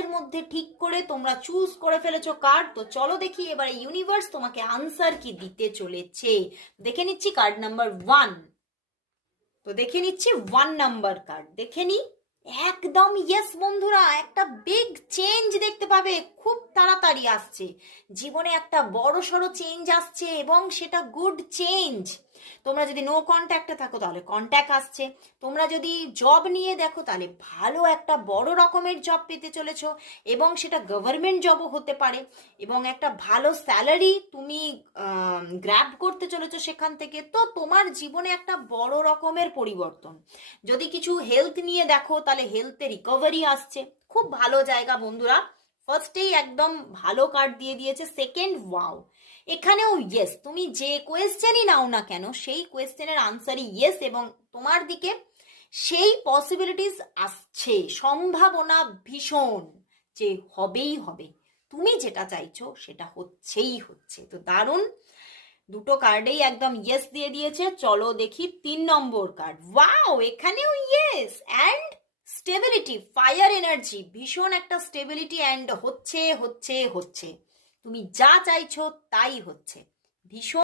এর মধ্যে ঠিক করে তোমরা চুজ করে ফেলেছো কার্ড। তো চলো দেখি এবারে ইউনিভার্স তোমাকে আনসার কি দিতে চলেছে। দেখে নিচ্ছি কার্ড নাম্বার 1। তো দেখে নিচ্ছি 1 নাম্বার কার্ড, দেখে নি। একদম ইয়েস বন্ধুরা, একটা বিগ চেঞ্জ দেখতে পাবে, খুব তাড়াতাড়ি আসছে জীবনে, একটা বড় সড়ো চেঞ্জ আসছে এবং সেটা গুড চেঞ্জ। তোমরা যদি নো কন্ট্যাক্টে থাকো তাহলে কন্ট্যাক্ট আসছে, তোমরা যদি জব নিয়ে দেখো তাহলে ভালো একটা বড় রকমের জব পেতে চলেছো এবং সেটা গভর্নমেন্ট জবও হতে পারে এবং একটা ভালো স্যালারি তুমি গ্র্যাব করতে চলেছো সেখান থেকে। তো তোমার জীবনে একটা বড় রকমের পরিবর্তন। যদি কিছু হেলথ নিয়ে দেখো তাহলে হেলথে রিকভারি আসছে, খুব ভালো জায়গা বন্ধুরা। ফার্স্টেই একদম ভালো কার্ড দিয়ে দিয়েছে। সেকেন্ড, ওয়াও, এখানেও ইয়েস, তুমি যে কোয়েশ্চেনই নাও না কেন সেই কোয়েশ্চেনের আনসারই ইয়েস এবং তোমার দিকে সেই পসিবিলিটিস আসছে, সম্ভাবনা ভীষণ যে হবেই হবে, তুমি যেটা চাইছো সেটা হচ্ছেই হচ্ছে। তো দারুণ, দুটো কার্ডেই একদম ইয়েস দিয়ে দিয়েছে। চলো দেখি 3 নম্বর কার্ড। ওয়াও, এখানেও yes and stability, fire energy, ভীষণ একটা স্টেবিলিটি অ্যান্ড হচ্ছে হচ্ছে হচ্ছে, তুমি যা চাইছো তাই হচ্ছে, ভীষণ